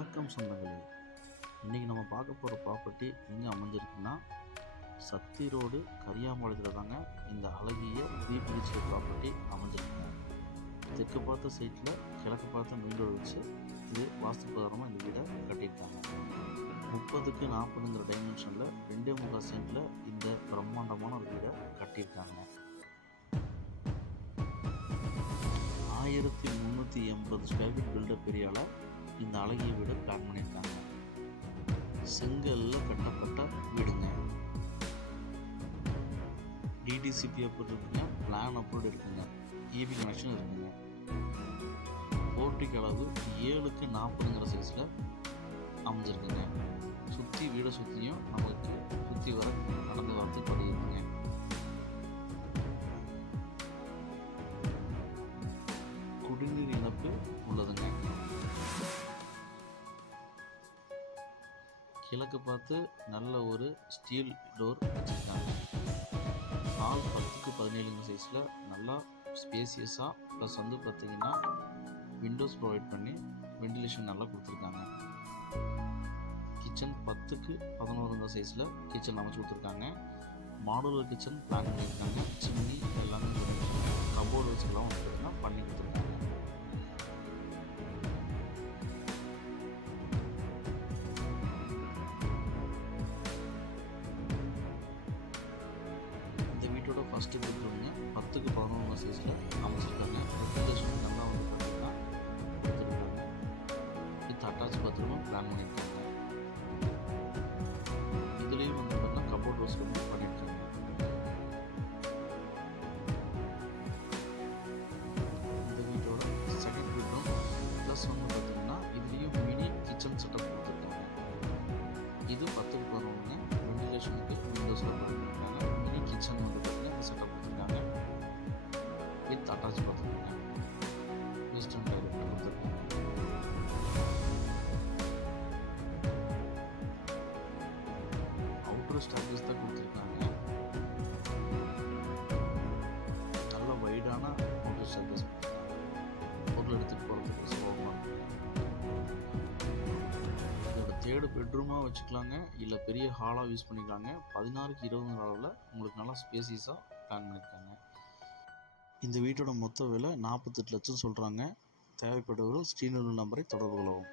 வணக்கம் சொந்தங்களே. இன்றைக்கி நம்ம பார்க்க போகிற ப்ராப்பர்ட்டி எங்கே அமைஞ்சிருக்குன்னா சத்தி ரோடு கரியாம்பாளையத்தில் தாங்க இந்த அழகிய பிஹெச்கே ப்ராப்பர்ட்டி அமைஞ்சிருக்குங்க. தெற்கு பார்த்த சைட்டில் கிழக்கு பார்த்த மெயின் ரோடு வச்சு இது வாஸ்து பிரகாரமாக இந்த வீடை கட்டியிருக்காங்க. 30க்கு 40ங்கிற டைமென்ஷனில் 2.25 சென்ட்டில் இந்த பிரம்மாண்டமான ஒரு வீடை கட்டியிருக்காங்க. 1380 ஸ்கொயர் ஃபீட் பில்டப் ஏரியாவில் இந்த அழகிய வீடு பிளான் பண்ணியிருக்காங்க. செங்கல்ல கட்டப்பட்ட வீடுங்க. டிடிசிபி அப்ரூவ் இருக்குங்க, பிளான் அப்ரூவ் இருக்குங்க, இபி கனெக்ஷன் இருக்குங்க. போர்ட்டிக் அளவு 7க்கு 40ங்கிற சைஸில் அமைஞ்சிருக்குங்க. சுற்றி வீடை சுற்றியும் நமக்கு சுற்றி வர நடந்து வரத்து படிக்குதுங்க. குடிநீர் இணைப்பு உள்ளதுங்க. கிழக்கு பார்த்து நல்ல ஒரு ஸ்டீல் டோர் வச்சுருக்காங்க. ஹால் 10க்கு 17 சைஸில் நல்லா ஸ்பேசியஸாக ப்ளஸ் பார்த்திங்கன்னா விண்டோஸ் ப்ரொவைட் பண்ணி வெண்டிலேஷன் நல்லா கொடுத்துருக்காங்க. கிச்சன் 10க்கு 11 சைஸில் கிச்சன் அமைச்சு கொடுத்துருக்காங்க. மாடுலர் கிச்சன் பிளான் பண்ணியிருக்காங்க. சிம்னி எல்லாமே கபோர்டு வச்சுலாம் பார்த்திங்கன்னா பண்ணி கொடுத்துருக்காங்க. வீட்டோட ஃபஸ்ட்டு பெட்ரூம்ங்க 10க்கு 11 சைஸில் அமைச்சிருக்காங்க. வெண்டிலேஷன் நல்லா பார்த்திங்கன்னா கொடுத்துருக்காங்க. வித் அட்டாச் பாத்ரூமும் பிளான் பண்ணியிருக்காங்க. இதுலேயும் பார்த்திங்கன்னா கபோர்ட் ஒர்க்ஸ் பண்ணியிருக்காங்க. இந்த வீட்டோட செகண்ட் பெட்ரூம் ப்ளஸ் பார்த்திங்கன்னா இதுலேயும் மினி கிச்சன் செட்டப் கொடுத்துருக்காங்க. இது 10க்கு 11ங்க. வெண்டிலேஷனுக்கு விண்டோஸில் பண்ணியிருக்காங்க. மினி கிச்சன் செட்டப் கொடுத்துருக்காங்க. வித் அட்டாச் பார்த்துருக்காங்க. வெஸ்டர்ன் டாய்லெட் கொடுத்துருக்காங்க. அவுட்டர் ஸ்டாக்கேஜ் தான் கொடுத்துருக்காங்க. நல்ல வைடான அவுட்டர் ஸ்டாக்கேஜ் பொருள் எடுத்துகிட்டு போகிறதுக்கு சுலபமாக இருக்குங்க. இதோட தேர்டு பெட்ரூமாக வச்சுக்கலாங்க, இல்லை பெரிய ஹாலாக யூஸ் பண்ணிக்கலாங்க. 16க்கு 20 அளவில் உங்களுக்கு நல்லா ஸ்பேசியஸாக பிளான் பண்ணியிருக்காங்க. இந்த வீட்டோட மொத்த விலை 48 லட்சம் சொல்கிறாங்க. தேவைப்படுவர்கள் ஸ்ரீநூறு நம்பரை தொடர்பு கொள்ளவும்.